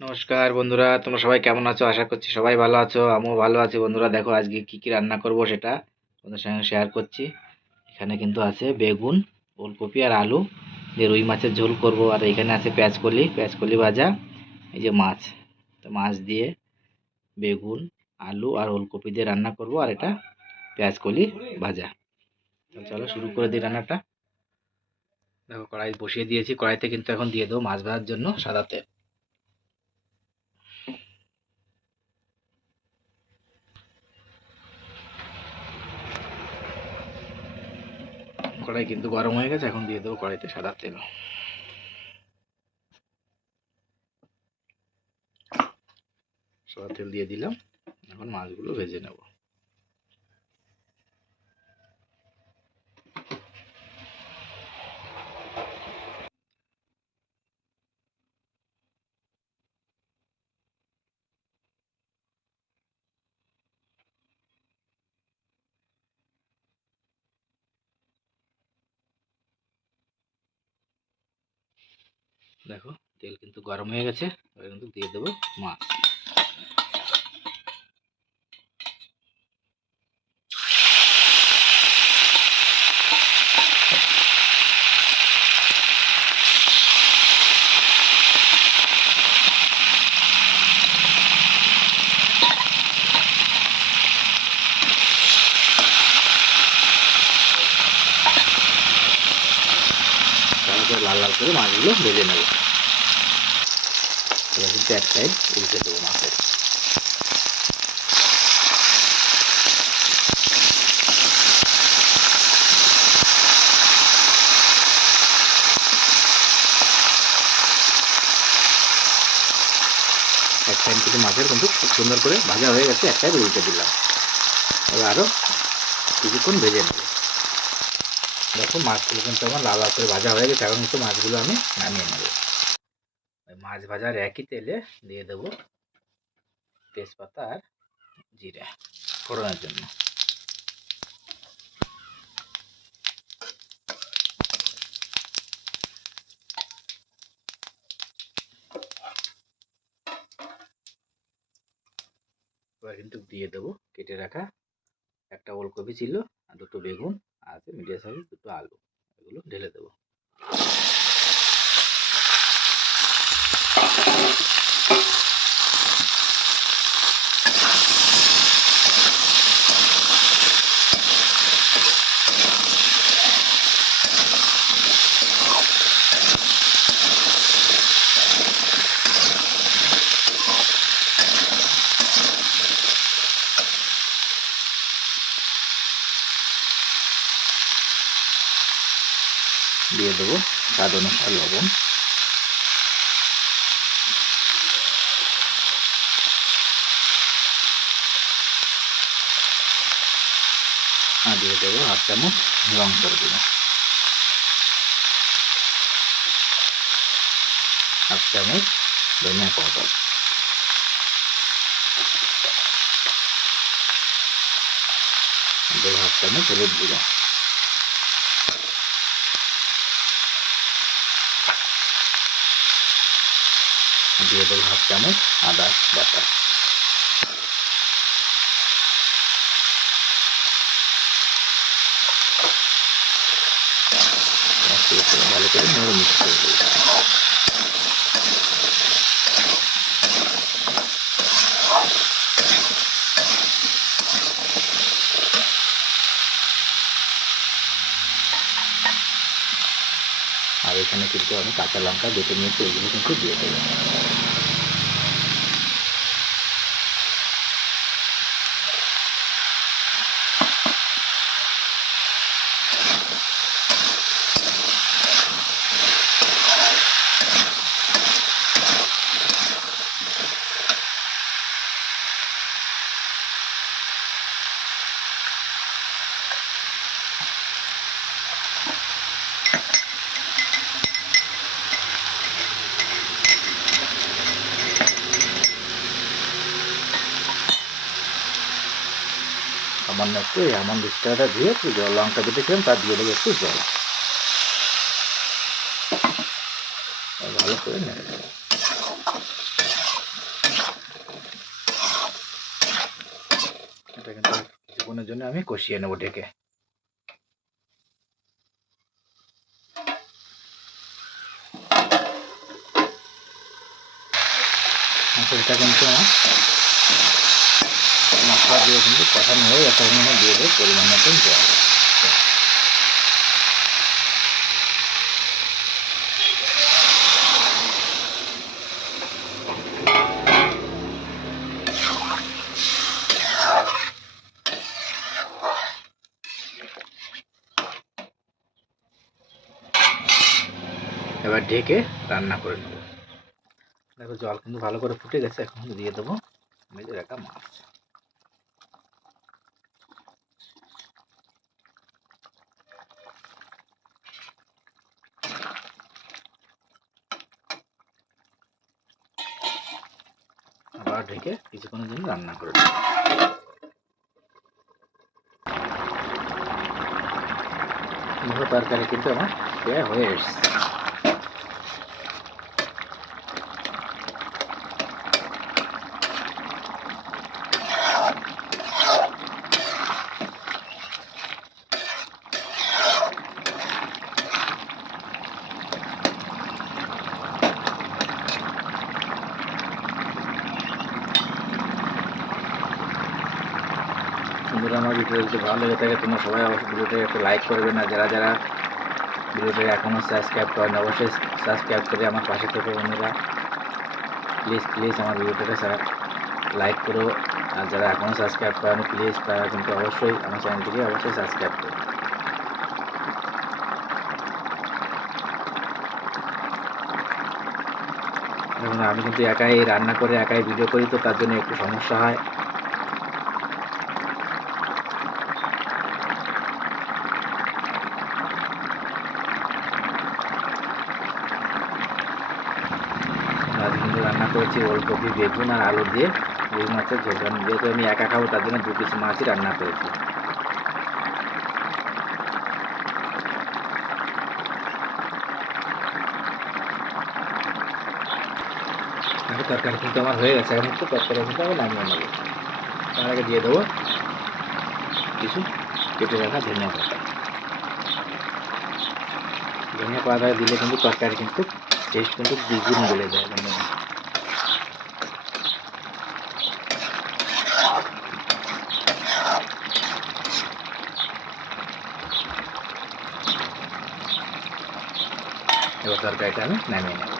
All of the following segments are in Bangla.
নমস্কার বন্ধুরা, তোমরা সবাই কেমন আছো? আশা করছি সবাই ভালো আছো। আমিও ভালো আছি। বন্ধুরা দেখো আজকে কি কি রান্না করব সেটা তোমাদের সঙ্গে শেয়ার করছি। এখানে কিন্তু আছে বেগুন, ওলকপি আর আলু দিয়ে রুই মাছের ঝোল করব। আর এখানে আছে পেঁয়াজকলি ভাজা, এই যে মাছ। তো মাছ দিয়ে বেগুন, আলু আর ওলকপি দিয়ে রান্না করব, আর এটা পেঁয়াজকলি ভাজা। তো চলো শুরু করে দিই রান্নাটা। দেখো কড়াই বসিয়ে দিয়েছি, কড়াইতে কিন্তু এখন দিয়ে দেবো মাছ ভাজার জন্য সাদা তেল। কড়াই কিন্তু গরম হয়ে গেছে, এখন দিয়ে দেবো কড়াইতে সাদা তেল। সাদা তেল দিয়ে দিলাম, এখন মাছগুলো ভেজে নেব। দেখো তেল কিন্তু গরম হয়ে গেছে, এবার কিন্তু দিয়ে দেবো মাছ। তারপরে লাল লাল করে মাছগুলো ভেজে নেব। এবার কিন্তু এক সাইড উল্টে দেবো মাছের। এক সাইড কিন্তু মাছের কিন্তু খুব সুন্দর করে ভাজা হয়ে গেছে, এক সাইড উল্টে দিলাম। এবার আরও কিছুক্ষণ ভেজে নেব। দেখো মাছগুলো কিন্তু আমার লাল লাল করে ভাজা হয়ে গেছে, এখন কিন্তু মাছগুলো আমি নামিয়ে নেব। মাছ ভাজার একই তেলে দিয়ে দেবো তেজপাতা আর জিরে ফোড়নের জন্য। এবার কিন্তু দিয়ে দেবো কেটে রাখা একটা ওলকপি ছিল, আর দুটো বেগুন, আর আছে মিডিয়াম সাইজ দুটো আলু, এগুলো ঢেলে দেবো। দিয়ে দেবো স্বাদ অনুসার লবণ, আর দিয়ে দেবো 1/2 চামচ লঙ্কার গুঁড়ো, 1/2 চামচ ধনিয়া পাউডার, দেবো 1/2 চামচ হলুদ গুঁড়ো, দিয়ে দেবো 1/2 চামচ আদা বাটা। ভালো করে নেড়ে মিক্স করে দেবো। আর এখানে কিন্তু আমি কাঁচা লঙ্কা বেটে নিয়েছি, এগুলো কিন্তু দিয়ে দেবো। সামান্য একটু এই আমন্ড স্টারটা দিয়ে একটু জল, লঙ্কা বেটেছিলাম তার দিয়ে দেবো একটু জল, ভালো করে নেড়ে দেবো। কিছুক্ষণের জন্য আমি কষিয়ে নেব ঢেকে। এটা কিন্তু মশলা দিয়ে কিন্তু কষানো হয়ে গেছে, দিয়ে দেবো পরিমাণ মতন জল। এবার ঢেকে রান্না করে নেব। দেখো জল কিন্তু ভালো করে ফুটে গেছে, এখন দিয়ে দেবো ভেজে রাখা মাছ। আবার ঢেকে কিছুক্ষণের জন্য রান্না করে নেব। তরকারি কিন্তু আমার প্রায় হয়ে এসছে। বন্ধুরা, আমার ভিডিও যদি ভালো লেগে থাকে তোমরা সবাই অবশ্যই ভিডিওটা একটু লাইক করবে না। যারা যারা ভিডিওটা এখনও সাবস্ক্রাইব করেন অবশ্যই সাবস্ক্রাইব করে আমার পাশে থেকে বন্ধুরা প্লিজ আমার ভিডিওটাকে লাইক করো। আর যারা এখনও সাবস্ক্রাইব করেন প্লিজ তারা কিন্তু অবশ্যই আমার চ্যানেলটিকে অবশ্যই সাবস্ক্রাইব করো। দেখুন আমি কিন্তু একাই রান্না করে একাই ভিডিও করি, তো তার জন্য একটু সমস্যা হয়। আজ কিন্তু রান্না করেছি ওলকপি, বেগুন আর আলু দিয়ে রুই মাছের ঝোল। যেহেতু আমি একা খাবো তার জন্য 2 পিস মাছই রান্না করেছি। তরকারি কিন্তু আমার হয়ে গেছে, এখন একটু তরকারি কিন্তু আমি নামিয়ে নেবো। তার আগে দিয়ে দেবো কিছু কেটে রাখা ধনিয়া পাতা। ধনিয়া পাতা দিলে কিন্তু তরকারি কিন্তু টেস্ট কিন্তু দ্বিগুণ বেড়ে যায়। এবার তরকারিটা আমি নামিয়ে নেব।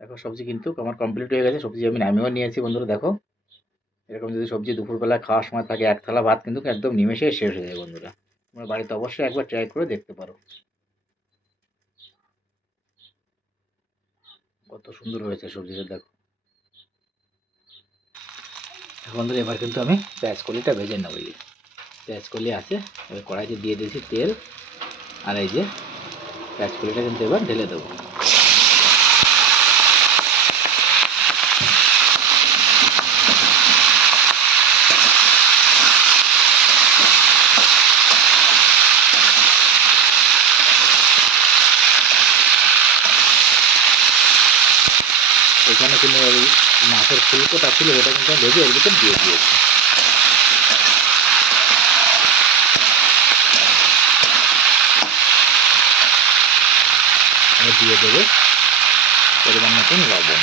দেখো সবজি কিন্তু আমার কমপ্লিট হয়ে গেছে, সবজি আমি নামিয়েও নিয়েছি। বন্ধুরা দেখো, এরকম যদি সবজি দুপুরবেলা খাওয়ার সময় থাকে এক থালা ভাত কিন্তু একদম নিমেষে শেষ হয়ে যায়। বন্ধুরা তোমরা বাড়িতে অবশ্যই একবার ট্রাই করে দেখতে পারো, কত সুন্দর হয়েছে সবজিটা দেখো। বন্ধুরা এবার কিন্তু আমি পেঁয়াজ কলিটা ভেজে নেব। পেঁয়াজ কলি আছে, এবার কড়াইতে দিয়ে দিয়েছি তেল, আর এই যে পেঁয়াজ কলিটা কিন্তু এবার ঢেলে দেবো। এখানে কিন্তু ওই মাছের ফুলকোটা ছিল ওটা কিন্তু আমি ভেজে এর ভিতর দিয়ে দিয়েছি। দিয়ে দেবো পরিমাণ মতন লবণ।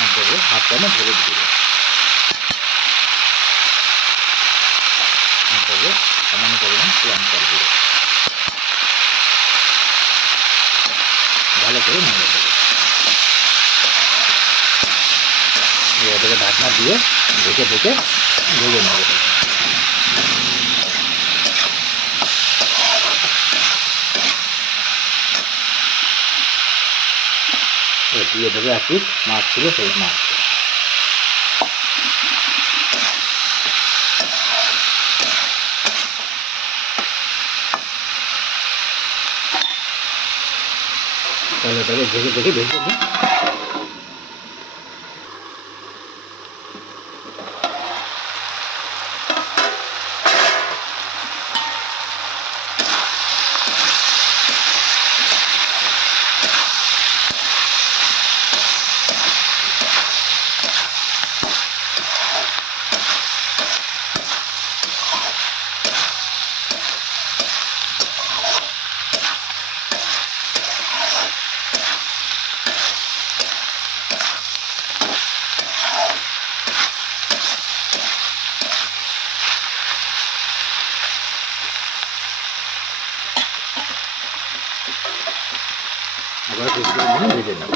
আর দেবো হাফ চামচ হলুদ গুঁড়ো। আর দেবো সামান্য পরিমাণ লঙ্কার গুঁড়ো। ভালো করে নেড়ে দেবো। এটাকে ঢাকনা দিয়ে ঢেকে ভেজে নেবো। দিয়ে দেবো এক পিস মাছ ছিল সেই মাছ। তাহলে এটাকে ভেজে নিই। এবার একটু পরিমাণে ভেজে নেব।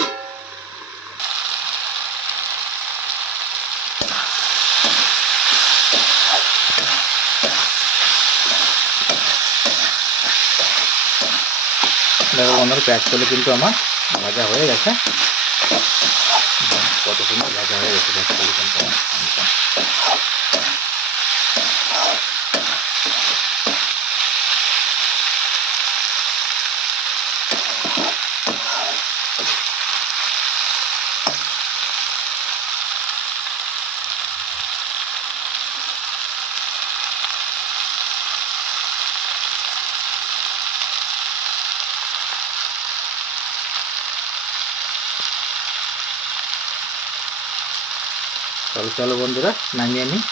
দেখো বন্ধুরা, পেঁয়াজ করলে কিন্তু আমার ভাজা হয়ে গেছে। কত সুন্দর ভাজা হয়ে গেছে পেঁয়াজ করলে কিন্তু আমার। চলো চলো বন্ধুরা, নামিয়ে নিই।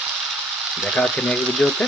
দেখা হচ্ছে নেক্সট ভিডিওতে।